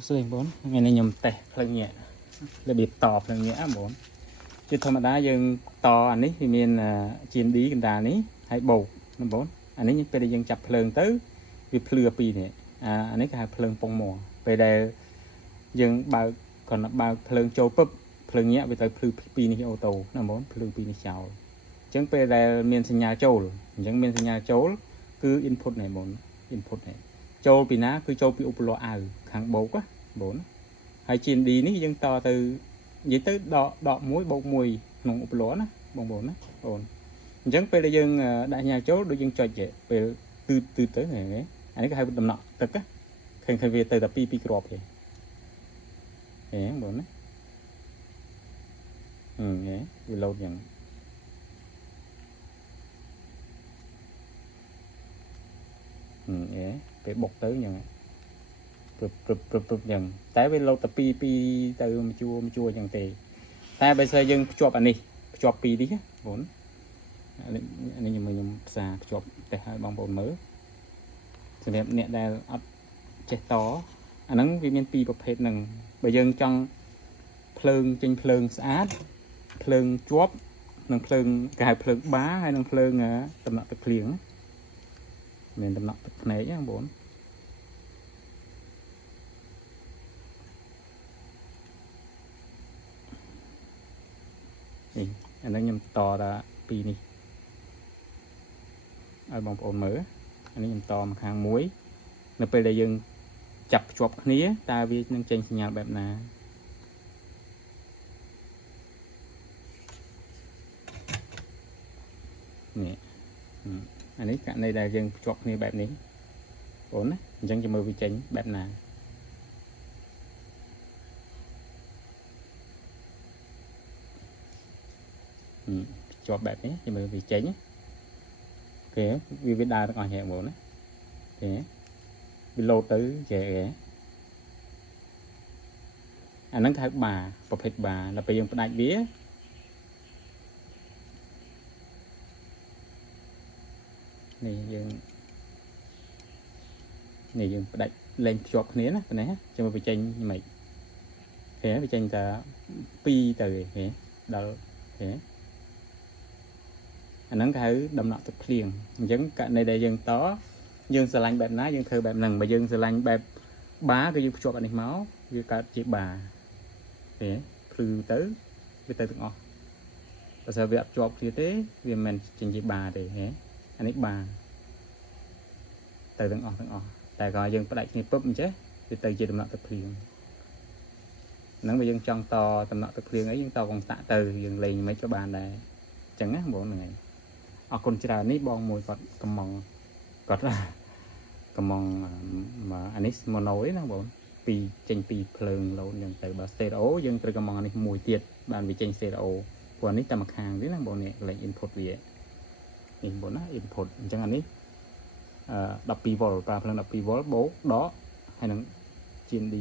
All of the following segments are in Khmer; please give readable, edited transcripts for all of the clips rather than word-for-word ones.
Số hình 4 ngày này nhầm tè phơi nhẹ là biệt tỏ phơi nhẹ 4 chứธรรมดาយើងតអានេះវាមាន GND កណ្ដាលនេះហើយបូកណាបងអានេះពេលយើងចាប់ភ្លើងទៅវាភ្លឺពីនេះអានេះគេហៅភ្លើងពងមួពេលដែលយើងបើកគ្រាន់តែបើកភ្លើងចូលពឹបភ្លើងញាក់វាទៅភ្លឺពីនេះអូតូណាបងភ្លឺពីនេះចោលអញ្ចឹងពេលដែលមានសញ្ញាចូលអញ្ចឹងមានសញ្ញាចូលគឺ input នេះបង input នេះចូលពីណាគឺចូលពីឧបលោអាវខាងបូកណាបងហើយ GND នេះយើងតទៅនិយាយទៅដក1បូក1ក្នុងឧបលោណាបងប្អូនណាបងអញ្ចឹងពេលដែលយើងដាក់សញ្ញាចូលដូចយើងចុចពេលទឺទៅហ្នឹងអានេះគេហៅដំណក់ទឹកឃើញវាទៅតែ2គ្រាប់ទេហេបងណាវាលោតយ៉ាងពេលបុកទៅយ៉ាងព្រឹបយ៉ាងតែវាលោតតែ2ទៅមួយជួរយ៉ាងទេតែបើស្អីយើងភ្ជាប់អានេះភ្ជាប់2នេះបងអានេះខ្ញុំផ្សារភ្ជាប់តែឲ្យបងប្អូនមើលសម្រាប់អ្នកដែលអត់ចេះតអាហ្នឹងវាមាន2ប្រភេទហ្នឹងបើយើងចង់ភ្លើងចេញភ្លើងស្អាតភ្លើងជាប់និងភ្លើងគេហៅភ្លើងបាហើយនិងភ្លើងដំណក់ទឹកភ្លៀងមានដំណក់ទឹកភ្នែកណាបងនេះអានេះខ្ញុំតដល់2នេះឲ្យបងប្អូនមើលអានេះខ្ញុំតមកខាងមួយនៅពេលដែលយើងចាប់ភ្ជាប់គ្នាតើវានឹងចេញសញ្ញាបែបណានេះអានេះករណីដែលយើងភ្ជាប់គ្នាបែបនេះបងណាអញ្ចឹងจะមើលវាចេញបែបណាជាប់បែបនេះจะមើលវាចេញអូខេវាដើរទាំងអស់ហ្នឹងបងណាអូខេវាលោតទៅចេះអាហ្នឹងគេហៅបាប្រភេទបាដល់ពេលយើងផ្ដាច់វានេះយើងផ្ដាច់លែងភ្ជាប់គ្នាណាប៉ុណ្ណេះចាំវាចេញមិនអូខេវាចេញតែ2ទៅអូខេដល់អូខេអាហ្នឹងគេហៅដំណក់ទឹកភ្លៀងអញ្ចឹងករណីដែលយើងតយើងស្រឡាញ់បែបណាយើងធ្វើបែបហ្នឹងបើយើងស្រឡាញ់បែបបាគឺយើងភ្ជាប់អានេះមកវាកើតជាបាអូខេភ្លឺទៅវាទៅទាំងអស់បើសិនវាអត់ជាប់គ្នាទេវាមិនចេញជាបាទេហ៎អានេះបាទៅទាំងអស់តែក៏យើងផ្ដាច់គ្នាពឹបអញ្ចេះវាទៅជាដំណក់ទឹកភ្លៀងហ្នឹងបើយើងចង់តដំណក់ទឹកភ្លៀងអីយើងតកងតាក់ទៅយើងលេងមិនក៏បានដែរអញ្ចឹងណាបងហ្នឹងហើយអរគុណច្រើននេះបងមួយគាត់កំងអានេះម៉ូណូទេណាបងចេញពីភ្លើងលោតអញ្ចឹងទៅបើស្តេរ៉ូយើងត្រូវកំងអានេះមួយទៀតបានវាចេញស្តេរ៉អូព្រោះអានេះតែមួយខាងទេណាបងនេះកន្លែង input វានេះបងណា input អញ្ចឹងអានេះ12 V ប្រើភ្លើង12 V បូកដកហើយនឹង GND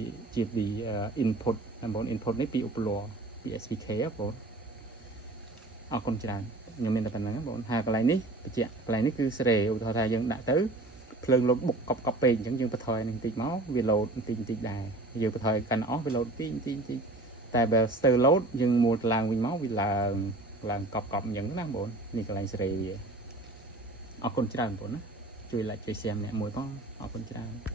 input ណាបង input នេះពីឧបលោពី SPK បងអរគុណច្រើនខ្ញុំមានតែប៉ុណ្្នឹងបងហើយកន្លែងនេះបញ្ជាក់កន្លែងនេះគឺសេរីឧទាហរណ៍ថាយើងដាក់ទៅភ្លើងលោតបុកកប់ពេកអញ្ចឹងយើងបន្ថយនឹងបន្តិចមកវាលោតបន្តិចដែរយើងបន្ថយកាន់អស់វាលោតបន្តិចតែបើស្ទើរលោតយើងមួលឡើងវិញមកវាឡើងកប់អញ្ចឹងណាបងនេះកន្លែងសេរីវាអរគុណច្រើនបងណាជួយ like ជួយ share ម្នាក់មួយផងអរគុណច្រើន